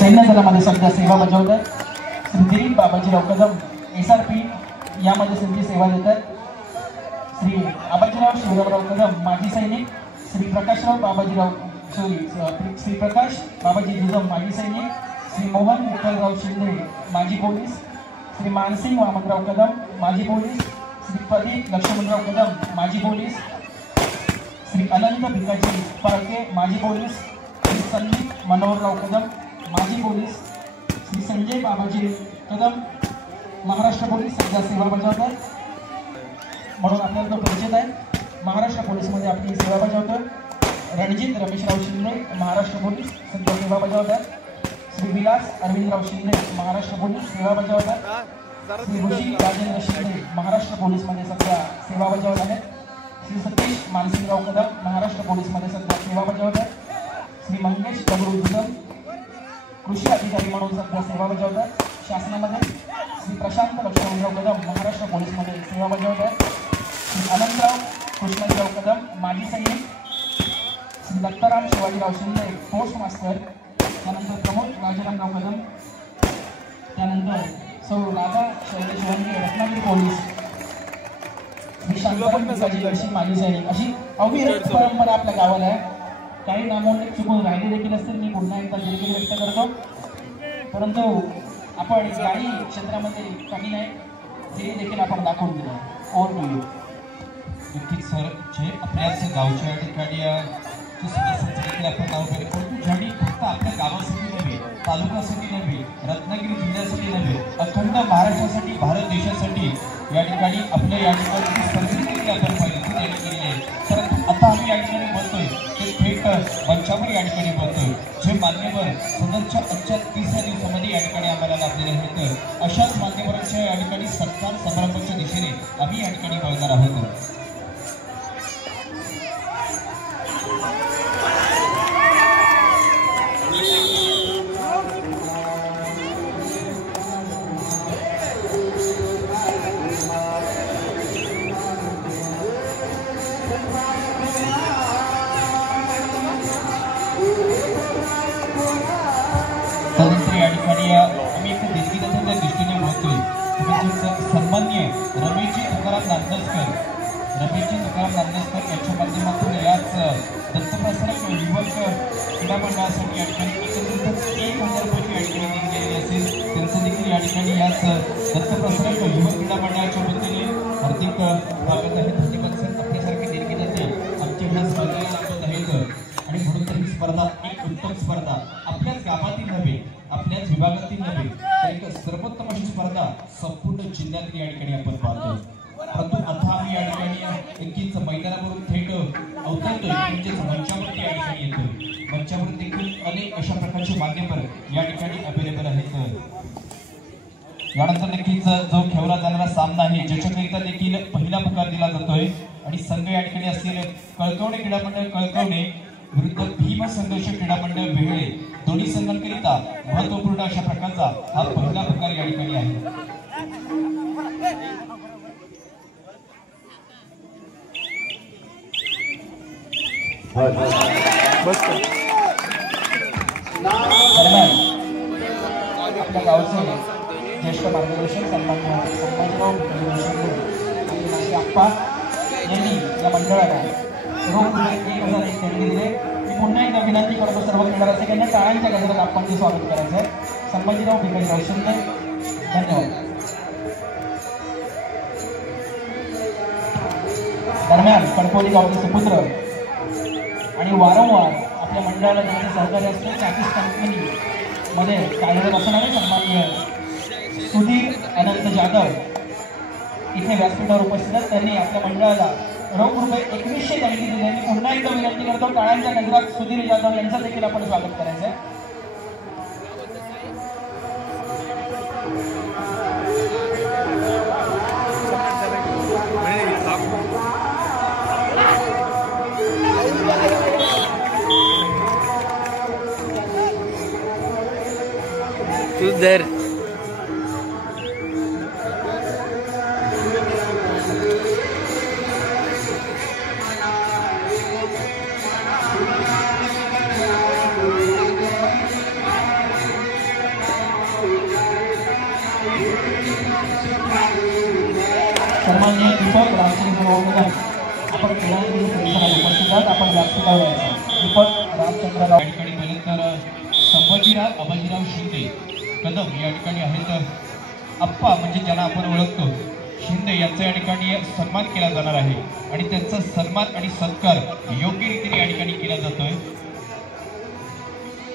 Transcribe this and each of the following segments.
सैन्य दलामध्ये सध्या सेवा बजावतात. श्री दिलीप बाबाजीराव कदम SRP यामध्ये त्यांची सेवा देतात. श्री आबाजीराव शिवरामराव कदम माजी सैनिक. श्री प्रकाश बाबाजी निजम माजी सैनिक. श्री मोहन विठ्ठलराव शिंदे माजी पोलीस. श्री मानसिंग वामनराव कदम माजी पोलीस. श्री प्रदीप लक्ष्मणराव कदम माजी पोलीस. श्री अनंत भिकाजी पाळके माजी पोलीस. श्री संदीप मनोहरराव कदम माजी पोलीस. श्री संजय बाबाजी कदम महाराष्ट्र पोलीस सध्या सेवा बजावतात. म्हणून आपल्याला तो परिचित आहे. महाराष्ट्र पोलीसमध्ये आपली सेवा बजावतो. रणजित रमेशराव शिंदे महाराष्ट्र पोलीस सध्या सेवा बजावतात. श्री विलास अरविंदराव शिंदे महाराष्ट्र पोलीस सेवा बजावतात. श्री ऋषी राजेंद्र शिंदे महाराष्ट्र पोलीसमध्ये सध्या सेवा बजावत आहेत. श्री सतीश मानसिंगराव कदम महाराष्ट्र पोलीसमध्ये सध्या सेवा बजावतात. श्री मंगेश दगडू जुगम कृषी अधिकारी म्हणून सध्या सेवा बजावतात शासनामध्ये. श्री प्रशांत लक्ष्मणराव कदम महाराष्ट्र पोलीसमध्ये सेवा बजावतात. श्री अनंतराव कृष्णराव कदम माजी सैनिक. Shri Dattaram Shivajirao Shinde post master. त्यानंतर प्रमोद राजारामराव कदम. त्यानंतर सौ राधा शैलेश वनगे रत्नागिरी पोलीस. श्री शांताराम जोशी माजी सैनिक. अशी अविरत परंपरा आपल्या गावाला आहे. काही नामोल्लेख चुकून राहिले देखील असतील. मी पुन्हा एकदा दिलगिरी व्यक्त करतो. परंतु आपण याही क्षेत्रामध्ये कमी नाही हे देखील आपण दाखवून दिलं. Over to you. नक्कीच सर जे आपल्याच गावच्या ठिकाणी सदस्यांचं देखील आपण नाव केलं. परंतु ज्यांनी फक्त आपल्या गावासाठी नव्हे तालुक्यासाठी नव्हे रत्नागिरी जिल्ह्यासाठी नव्हे अखंड महाराष्ट्रासाठी भारत देशासाठी या ठिकाणी आपल्या या ठिकाणी संस्कृती आपण पाहिली ती त्यांनी केलेली आहे. परंतु आता आम्ही या ठिकाणी बोलतोय ते थेट मंचावर या ठिकाणी बोलतोय. जे मान्यवर सदनच्या आजच्या 30व्या दिवसामध्ये या ठिकाणी आम्हाला लाभलेले आहेत अशाच मान्यवरांच्या या ठिकाणी सत्कार समारंभाच्या दिशेने आम्ही या ठिकाणी बघणार आहोत. आम्ही एक देशगीताच्या दृष्टीने बोलतोय. सन्माननीय रमेशजी तुकाराम नांदसकर यांच्या माध्यमातून याच दत्तप्रसारक युवक क्रीडा मंडळासाठी या ठिकाणी एकत्रितच 1000 रुपयाची या ठिकाणी देणगी दिलेली असेल. त्यांचं देखील या ठिकाणी याच दत्तप्रसारक युवक क्रीडा मंडळाच्या वतीने हार्दिक स्वागत आहे. धन्यवाद सर. आपल्यासारखे देणगी जाते आमच्या ह्या स्पर्धेला लागत आहेत आणि म्हणून तर ही स्पर्धा एक उत्तम स्पर्धा आपल्याच गावातील नव्हे आपल्याच विभागातील नव्हे तर एक सर्वोत्तम अशी स्पर्धा संपूर्ण जिल्ह्यात या ठिकाणी आपण पाहतो. परंतु आता आम्ही या ठिकाणी नक्कीच मैदानावरून थेट अवतरतोय म्हणजेच मंचावरती या ठिकाणी येतोय. मंचावर देखील अनेक अशा प्रकारचे माध्यम या ठिकाणी अवेलेबल आहेत. यानंतर नक्कीच जो खेळला जाणारा सामना आहे ज्याच्याकरिता देखील पहिला पुकार दिला जातोय आणि संघ या ठिकाणी असतील कळकवणे क्रीडा मंडळ कळकवणे विरुद्ध भीम संघर्ष क्रीडा मंडळ वेगळे. दोन्ही संघांकरिता महत्वपूर्ण अशा प्रकारचा हा पहिला पुकार या ठिकाणी आहे. दरम्यान आपल्या गावचे ज्येष्ठ मार्गदर्शक सन्माननीय संभाजीराव आप्पा यांनी या मंडळाला रोख ₹1001 देणगी दिले. मी पुन्हा एकदा विनंती करतो सर्व क्रीडा रसिकांना टाळ्यांच्या गजरात आप्पांचे स्वागत करायचं आहे. संभाजीराव भिकाजीराव शिंदे. धन्यवाद. दरम्यान कणकवली गावचे सुपुत्र आणि वारंवार आपल्या मंडळाला ज्यांचे सहकार्य असते चाकीस कंपनीमध्ये कार्यरत असणारे सन्माननीय सुधीर अनंत जाधव इथे व्यासपीठावर उपस्थित आहेत. त्यांनी आपल्या मंडळाला रोख ₹2100 देणगी दिली. मी पुन्हा एकदा विनंती करतो टाळ्यांच्या गजरात सुधीर जाधव यांचं देखील आपण स्वागत करायचं आहे. सुधर सन्माननीय दीपक रामचंद्रराव कदम आपण खेळाडू परिसरात उपस्थित आहात. आपण व्यासपीठावर यायचं. दीपक रामचंद्रराव या ठिकाणी पाहिलं तर संभाजीराव अबाजीराव शिंदे कदम या ठिकाणी आहेत. आप्पा म्हणजे ज्यांना आपण ओळखतो शिंदे यांचा या ठिकाणी सन्मान केला जाणार आहे आणि त्यांचा सन्मान आणि सत्कार योग्य रीतीने या ठिकाणी केला जातोय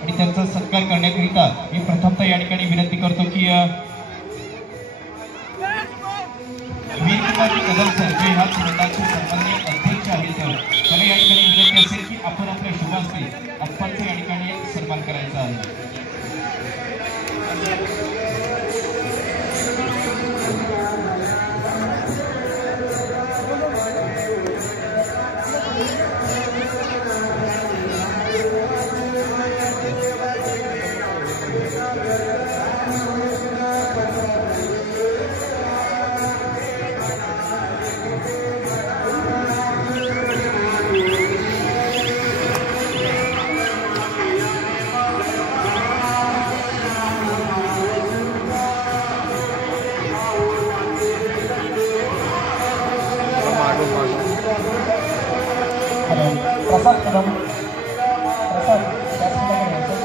आणि त्यांचा सत्कार करण्याकरिता मी प्रथमतः या ठिकाणी विनंती करतो की वीरकुमारजी कदम सर जे ह्या मंडळाचे सन्माननीय अध्यक्ष आहेत त्याला या ठिकाणी विनंती असेल की आपण आपल्या शुभ हस्ते आप्पांचा या ठिकाणी सन्मान करायचा आहे. प्रसाद कदम प्रसाद व्यासपीठावर यायचं.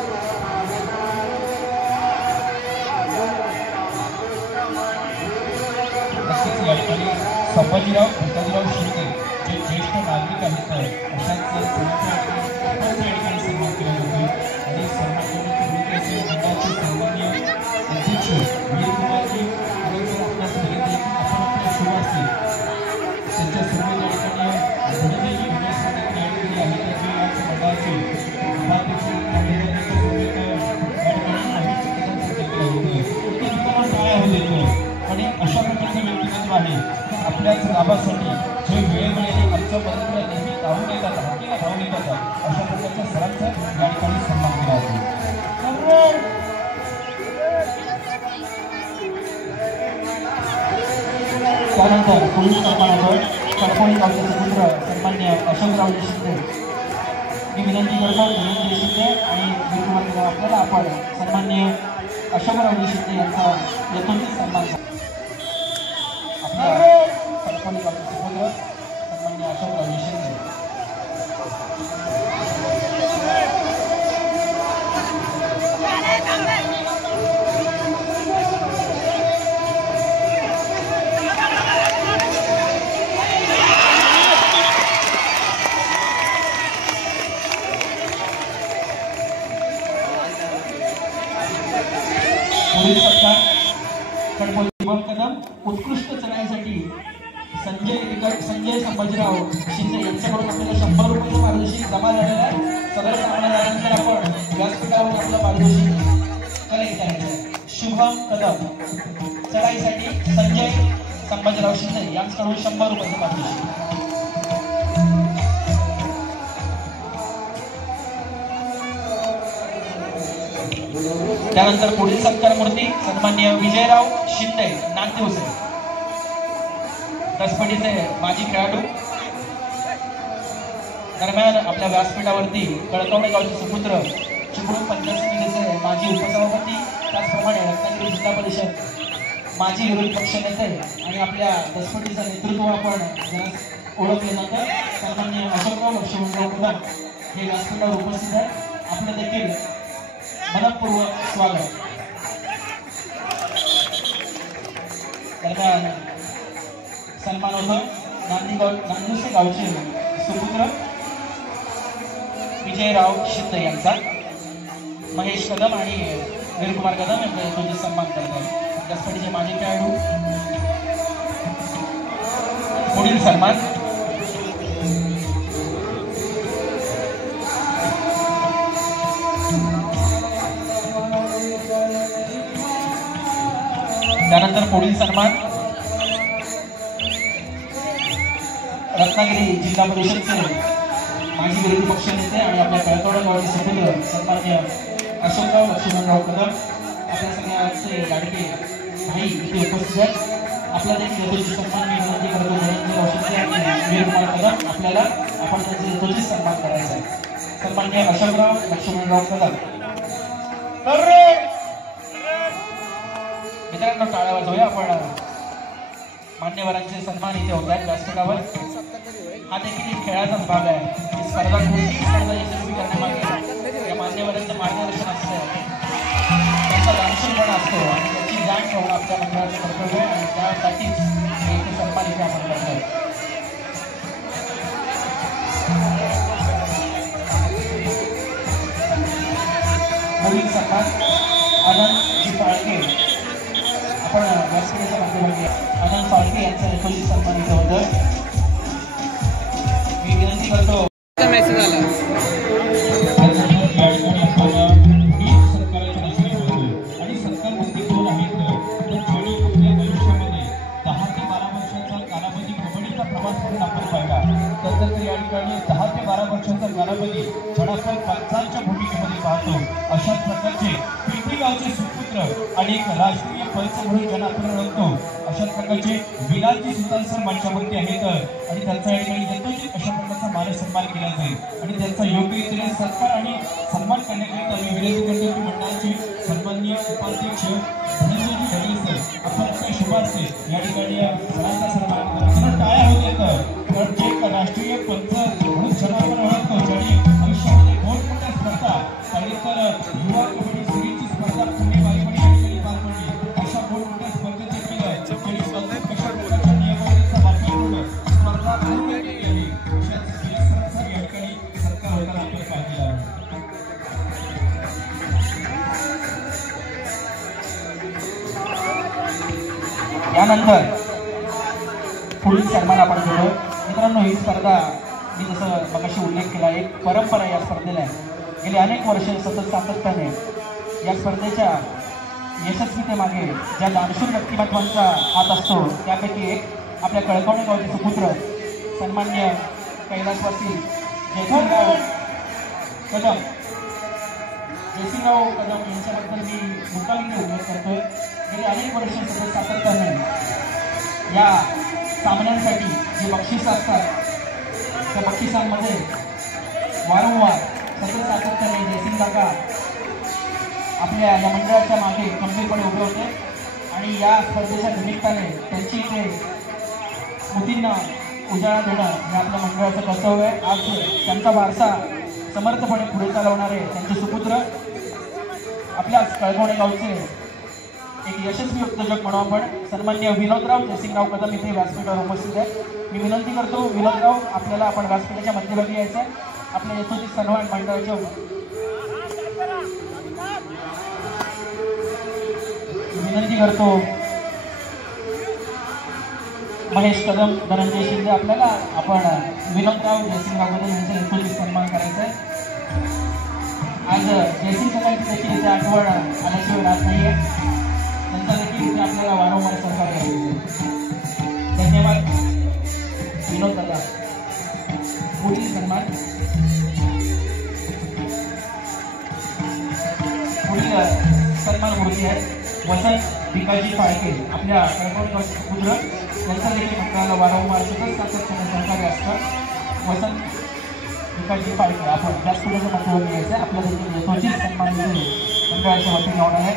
तसेच या ठिकाणी संभाजीराव भीमराव शिंदे जे ज्येष्ठ नागरिक आहेत अशाच सर्वांचा या ठिकाणी सन्मान केला जातो आणि सन्माननीय मंडळाचे सन्माननीय अध्यक्ष वीरकुमारजी आपल्या सांगितले की आपण आपल्या शुभ असते त्यांच्या सर्व या ठिकाणी धनंजय घेण्यासाठी या ठिकाणी आहे त्याचे या मंडळाचे उपाध्यक्ष या ठिकाणी आणि अशा प्रकारचं व्यक्तिमत्व आहे आपल्याच लाभासाठी जे वेळोवेळी आमच्या मदतीला नेहमी धावून येतात हक्कीला धावून येतात अशा प्रकारच्या सरांचा या ठिकाणी सन्मान केला जातो. त्यानंतर पोलीस सन्मानावर कडकोळी गावचे सुपुत्र सन्मान्य अशोकरावजी शिंदे मी विनंती करतो धनंजय शिंदे आणि वीरकुमार कदम आपल्याला आपण सन्मान्य अशोकरावजी शिंदे यांचा यथोचित सन्मान आपल्या कडकोळी गावचे सुपुत्र सन्मान्य अशोकरावजी शिंदे. पुढील सत्कार कडकोली कदम उत्कृष्ट चढाईसाठी संजय संभाजीराव शिंदे यांच्याकडून आपल्याला 100 रुपये पारितोषिक जमा झालेलं आहे. सदर सामना झाल्यानंतर आपण व्यासपीठावर आपलं पारितोषिक कलेक्ट करायचं. शुभम कदम चढाईसाठी संजय संभाजीराव शिंदे यांच्याकडून 100 रुपयाचं पारितोषिक. त्यानंतर पुढील सत्कार मूर्ती सन्मान्य विजयराव शिंदे नागदिवसे दसपटीचे माजी खेळाडू. दरम्यान आपल्या व्यासपीठावरती कळकवणे गावचे सुपुत्र चिपळूण पंचायत समितीचे माजी उपसभापती त्याचप्रमाणे रत्नागिरी जिल्हा परिषद माजी विरोधी पक्ष नेते आणि आपल्या दसपटीचं नेतृत्व आपण ओळखले जातं सन्मान्य अशोकराव लक्ष्मणराव कदम हे व्यासपीठावर उपस्थित आहेत. आपलं देखील मनपूर्वक स्वागत. दरम्यान सन्मान होतं नांदुसे गावचे सुपुत्र विजयराव शिंदे यांचा. महेश कदम आणि वीरकुमार कदम यांचा यथोचित सन्मान करतात. दसपटीचे माजी खेळाडू. पुढील सन्मान त्यानंतर पुढील सन्मान रत्नागिरी जिल्हा परिषदचे माजी विरोधी पक्ष नेते आणि आपल्या कळकवडे गावचे सुपुत्र सन्मान्य अशोकराव लक्ष्मणराव कदम आपल्या सगळ्यांचे लाडके भाई इथे उपस्थित आहेत. आपला देखील यथोचित सन्मान मी विनंती करतो धनंजय शिंदे आणि वीरकुमार कदम आपल्याला आपण त्यांचे यथोचित सन्मान करायचा आहे. सन्मान्य अशोकराव लक्ष्मणराव कदम. मित्रांनो टाळ्या वाजवूया आपण मान्यवरांचे सन्मान इथे होत आहेत व्यासपीठावर. हा देखील एक खेळाचाच भाग आहे. ही स्पर्धा यशस्वी करण्यामागे या मान्यवरांचं मार्गदर्शन असतं, त्यांचा दानशूरपणा असतो आणि त्याची जाण ठेवणं आपल्या मंडळाचं कर्तव्य आहे आणि त्यासाठीच हे सन्मान इथे आपण करतो. नवीन सन्मान आनंद फाळके, आपण व्यासपीठाच्या माध्यमातून आनंद फाळके यांचा यशस्वी सन्मान इथे होतं. मी विनंती करतो मेसेज आला आणि सत्कार मंत्री कोण आहेत तर ज्यांनी आपल्या आयुष्यामध्ये 10 ते 12 वर्षाचा कालावधी कबड्डीचा प्रवास करून आपण पाहिला. तर या ठिकाणी 10 ते 12 वर्षाचा कालावधी जेव्हा आपण पंचांच्या भूमिकेमध्ये पाहतो अशाच प्रकारचे पिंपरी गावचे सुपुत्र आणि एक राष्ट्रीय पंच म्हणून ज्यांना आपण ओळखतो अशाच प्रकारचे विलासजी सुतार सर मंचावरती आहेत आणि त्यांचा या ठिकाणी यथोचित अशा प्रकारचा मान सन्मान केला जाईल आणि त्यांचा योग्य रीतीने सत्कार आणि सन्मान करण्याकरिता मी विनंती करतो की मंडळाचे सन्माननीय उपाध्यक्ष धनंजयजी ढगे सर आपण आपल्या शुभारसे या ठिकाणी सरांचा सन्मान टाळ्या होत तर जे एक राष्ट्रीय पंच म्हणून ज्यांना आपण ओळखतो ज्यांनी आयुष्यामध्ये मोठमोठ्या स्पर्धा काही तर युवा कबड्डी सिरीजची स्पर्धा पुणे वारीमध्ये या ठिकाणी पार पडली. अशा मोठमोठ्या स्पर्धेचे ज्यांनी कशा प्रकारच्या नियमावलीचा वापर करून स्पर्धा पूर्ण केली आहे अशाच या ठिकाणी सत्कार होताना आपण पाहिलेला आहे. यानंतर पुढील सन्मान आपण घेतो. मित्रांनो, ही स्पर्धा मी जसं मगाशी उल्लेख केला एक परंपरा या स्पर्धेला आहे. गेली अनेक वर्ष सतत सातत्याने या स्पर्धेच्या यशस्वीतेमागे ज्या दानशूर व्यक्तिमत्वांचा हात असतो त्यापैकी एक आपल्या कळकवणे गावचे सुपुत्र सन्मान्य कैलासवासी जयसिंगराव कदम यांच्याबद्दल मी मुक्कामीने उल्लेख करतोय. गेली अनेक वर्ष सतत सातत्याने या सामन्यांसाठी जे बक्षीस असतात त्या बक्षिसांमध्ये वारंवार सतत सातत्याने जयसिंग काका आपल्या या मंडळाच्या मागे खंबीरपणे उभे होते आणि या स्पर्धेच्या निमित्ताने त्यांची इथे स्मृतींना उजाळा देणं हे आपल्या मंडळाचं कर्तव्य आहे. आज त्यांचा वारसा समर्थपणे पुढे चालवणारे त्यांचे सुपुत्र आपल्या कळकवणे गावचे एक यशस्वी उद्योजक म्हणून आपण सन्मान्य विनोदराव जयसिंगराव कदम इथे व्यासपीठावर उपस्थित आहेत. मी विनंती करतो विनोदराव आपल्याला आपण व्यासपीठाच्या मध्यभागी यायचं आहे. आपल्या यथोचित सन्मान मंडळाच्या विनंती करतो महेश कदम धनंजय शिंदे आपल्याला आपण विनोदराव जयसिंगराव कदम यांचा यथोचित सन्मान करायचा आहे. आज जयसिंग कदमची देखील इथे आठवण आल्याशिवाय राहत नाहीये. त्यांचा देखील इथे आपल्याला वारंवार सहकार्य करायचं. धन्यवाद विनोद दादा. पुढील सन्मान पुढील सन्मान मूर्ती आहे वसंत भिकाजी फाळके आपल्या कळकवणे सुपुत्र. त्यांचा देखील मंडळाला वारंवार सतत सातत्याने सहकार्य असतं. वसंत भिकाजी फाळके आपण व्यासपीठाच्या माध्यमातून घ्यायचं आहे. आपल्या देखील यथोचित सन्मान मंडळाच्या वतीने होणार आहे.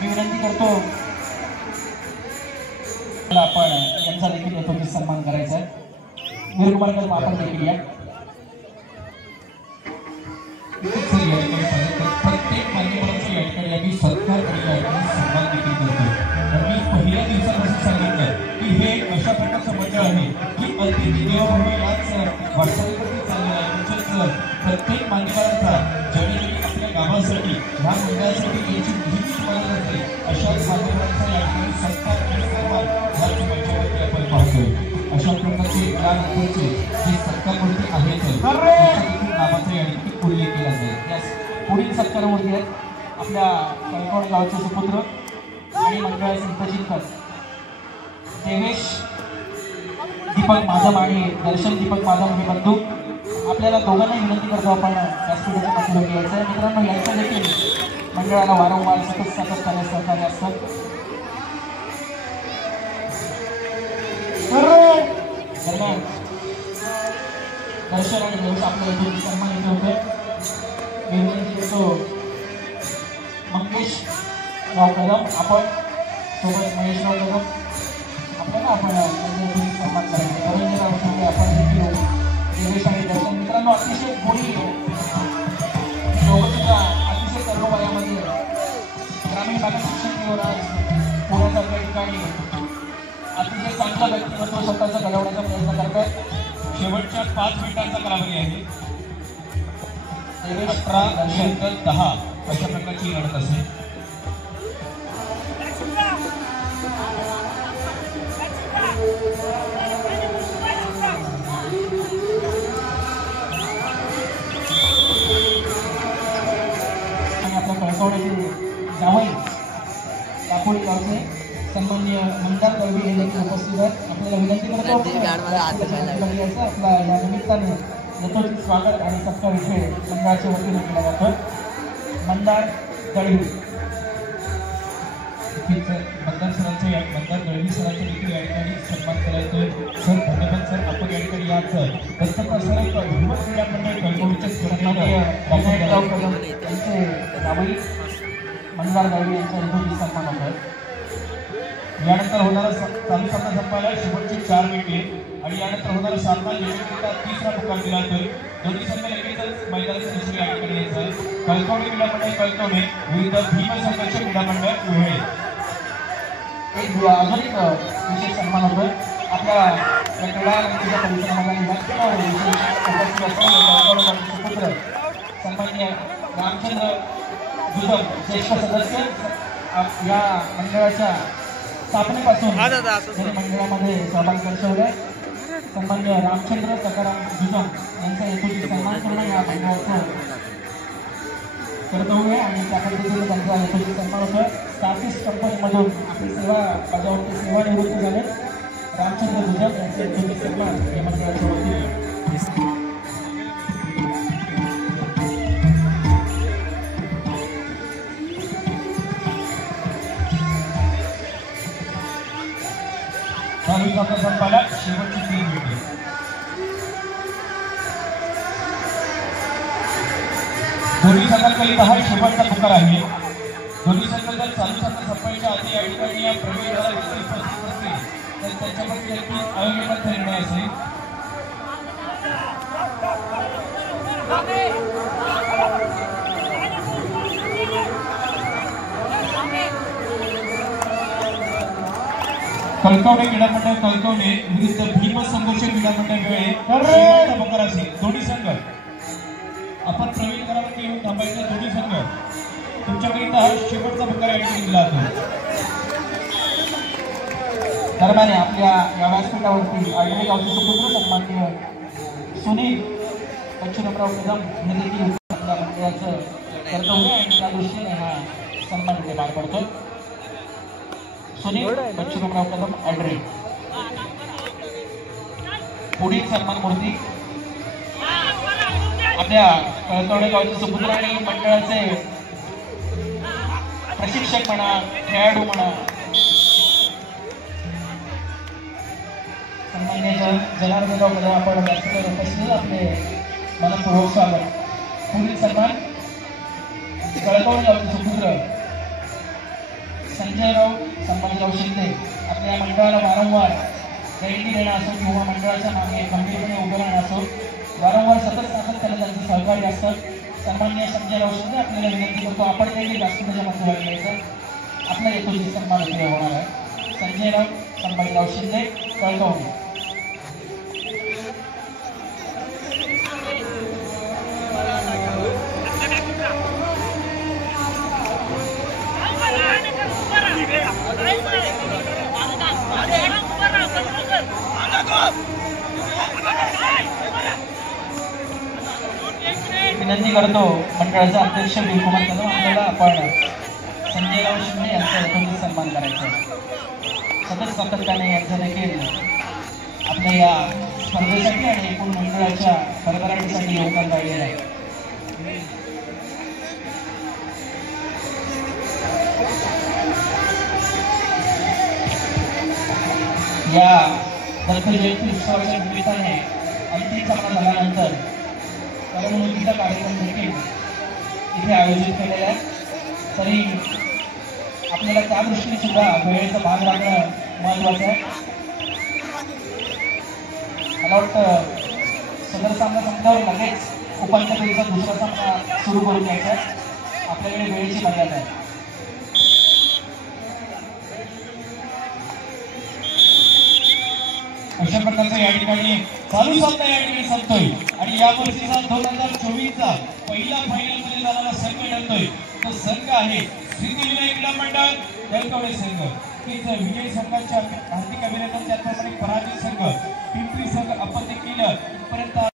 मी विनंती करतो आपण यांचा देखील यथोचित सन्मान करायचा आहे. वीरकुमार कदम आपण देखील या. प्रत्येक मान्यवरांचा या ठिकाणी आम्ही सत्कार केलेला आहे, सन्मान देखील करतो. मी पहिल्या दिवसापासून सांगितलं की हे अशा प्रकारचं मंडळ आहे की अतिथी देवभूमी याच वाटचालीवरती चाललेलं आहे. म्हणजेच प्रत्येक मान्यवरांचा ज्यावेळी आपल्या गावासाठी ह्या मंडळासाठी याची नेहमीच मदत असते अशाच मान्यवरांचा या ठिकाणी सत्कार आणि सन्मान ह्याच्या मंचावरती आपण पाहतोय. अशा प्रकारचे यानंतरचे जे सत्कारमूर्ती आहेत त्यांच्या देखील नावाचा या ठिकाणी उल्लेख केला जाईल. पुढील सत्कारमूर्ती आहेत आपल्या कळकवणे गावचे सुपुत्र आणि मंडळाचे हितचिंतक देवेश दीपक माधव आणि दर्शन दीपक माधव हे बंधू. आपल्याला दोघांनाही विनंती करतो आपण व्यासपीठाच्या माध्यमातून यायचं आहे. मित्रांनो, यांचं देखील मंडळाला वारंवार सतत सातत्याने सहकार्य असतं. दरम्यान दर्शन आणि देवेश आपल्या इथे सन्मान इथे होते. मी विनंती करतो मंगेश राव कदम आपण सोबत महेश राव कदम आपल्याला आपण सन्मान करायचं रवींद्रराव शिंदे आपण देखील देवेश आणि दर्शन मित्रांनो अतिशय गोडी दोघंसुद्धा अतिशय तरुण वयामध्ये ग्रामीण भागात शिक्षण घेऊन आज पुण्यासारख्या ठिकाणी अतिशय चांगलं व्यक्तिमत्व स्वतःचं घडवण्याचा प्रयत्न करतात. शेवटच्या 5 मिनिटांचा कालावधी आहे. देवेश 18-10 अशा प्रकारची लढत असेल. आणि आपल्या कळकवड्याचे जावई दापोली गावचे सन्माननीय मंदार दळवी हे देखील उपस्थित आहेत. आपल्याला विनंती करतो आपला या निमित्ताने यथोचित स्वागत आणि सत्कार इथे मंडळाच्या वतीने केला जातो. मंदार दळवी मंदार सरांचं मंदार दळवी सरांचं देखील या ठिकाणी सन्मान करायचं. सर धन्यवाद सर. आपण या ठिकाणी याच दत्तप्रसारक युवक क्रीडा मंडळ कळकवलीचे विनायकराव कदम यांचे जावई मंदार दळवी यांचा यथोचित सन्मान होत आहे. यानंतर होणारा चालू सामना संपायला शेवटची 4 मिनिटे आणि यानंतर होणारा सामना निवडणुकीचा 3रा पुकार दिला जातोय. दोन्ही संघ लगेचच मैदानाची दुसरी या ठिकाणी यायचं आहे. कळकवली क्रीडा मंडळ कळकवली विरुद्ध भीमसंघर्ष क्रीडा मंडळ वेळे. एक अजून एक विशेष सन्मान होतोय. आपल्या या क्रीडा मंडळाच्या परिसरामध्ये सुपुत्र सन्माननीय रामचंद्र जुजम ज्येष्ठ सदस्य या मंडळाच्या स्थापनेपासून त्यांनी मंडळामध्ये सहभाग दर्शवलाय. सन्माननीय रामचंद्र सकाराम जुजम यांचा यथोचित सन्मान करणं या मंडळाचं कर्तव्य आणि त्या पद्धतीने त्यांचा यथोचित सन्मान होतोय. स्टार्टिस्ट कंपनीमधून आपली सेवा बजावून सेवानिवृत्त झाले रामचंद्र जुजम यांचा यथोचित सन्मान या मंडळाच्या वतीने. चालू सामना संपायला शेवटची 3 मिनिटे. दोन्ही संघांकरिता हा शेवटचा पुकार आहे. दोन्ही संघ जर चालू सामना संपायच्या आधी या ठिकाणी या प्रवेशद्वारावर उपस्थित असतील तर त्यांच्यामध्ये देखील अयोग्यपंथ निर्णय असेल. कळकवली क्रीडा मंडळ कळकवली विरुद्ध भीमसंघर्ष क्रीडा मंडळ वेळे शेवटचा पुकार असेल. दोन्ही संघ आपण प्रवेश करावं येऊन थांबायचं. दोन्ही संघ तुमच्याकरिता हा शेवटचा पुकार या ठिकाणी दिला जातो. दरम्यान आपल्या या व्यासपीठावरती आडवे गावचे सुपुत्र सन्माननीय सुनील बच्चूराव कदम हे देखील आपल्या मंडळाचं कर्तव्य आणि त्या दृष्टीने हा सन्मान इथे पार पडतो. सुनील बच्चूराव कदम आडरे. पुढील सन्मान मूर्ती आपल्या कळकवडे गावचे सुपुत्र आणि मंडळाचे प्रशिक्षक म्हणा खेळाडू म्हणा सन्माननीय जनार्दनराव कदम आपण व्यासपीठावर उपस्थित आपले मनपूर्वक स्वागत. पुढील सन्मान कळकवडे गावचे सुपुत्र संजयराव संभाजीराव शिंदे. आपल्या मंडळाला वारंवार देणगी देणं असो किंवा मंडळाच्या मागे खंबीरपणे उभं राहणं असो वारंवार सतत सातत्याने त्यांचं सहकार्य असतं. सन्माननीय संजयराव शिंदे आपल्याला विनंती करतो आपण देखील व्यासपीठाच्या माध्यमातून यायचं. आपला यथोचित सन्मान इथे होणार आहे. संजयराव संभाजीराव शिंदे कळकवली. विनंती करतो मंडळाचे अध्यक्ष वीरकुमार कदम आपल्याला आपण संजयराव शिंदे यांचा यथोचित सन्मान करायचा आहे. सतत सातत्याने यांचं देखील आपल्या या स्पर्धेसाठी आणि एकूण मंडळाच्या भरभराटीसाठी योगदान राहिलेलं आहे. या दत्त जयंती उत्सवाच्या निमित्ताने अंतिम सामना झाल्यानंतर करमणुकीचा कार्यक्रम देखील इथे आयोजित केलेला आहे. तरी आपल्याला त्या दृष्टीने सुद्धा वेळेचा भाग राखणं महत्वाचं आहे. मला वाटतं सदर सामना संपल्यावर लगेच उपांत्य फेरीचा दुसरा सामना सुरू करून द्यायचा आहे. आपल्याकडे वेळेची मर्यादा आहे. अशा प्रकारचा या ठिकाणी चालू सामना या ठिकाणी संपतोय आणि या वर्षीचा 2024चा पहिला फायनल मध्ये जाणारा संघ ठरतोय. तो संघ आहे सिद्धिविनायक क्रीडा मंडळ दलकवडे संघ. हीच विजयी संघाच्या हार्दिक अभिनंदन. त्याचप्रमाणे पराजय संघ पिंपरी संघ आपण देखील इथपर्यंत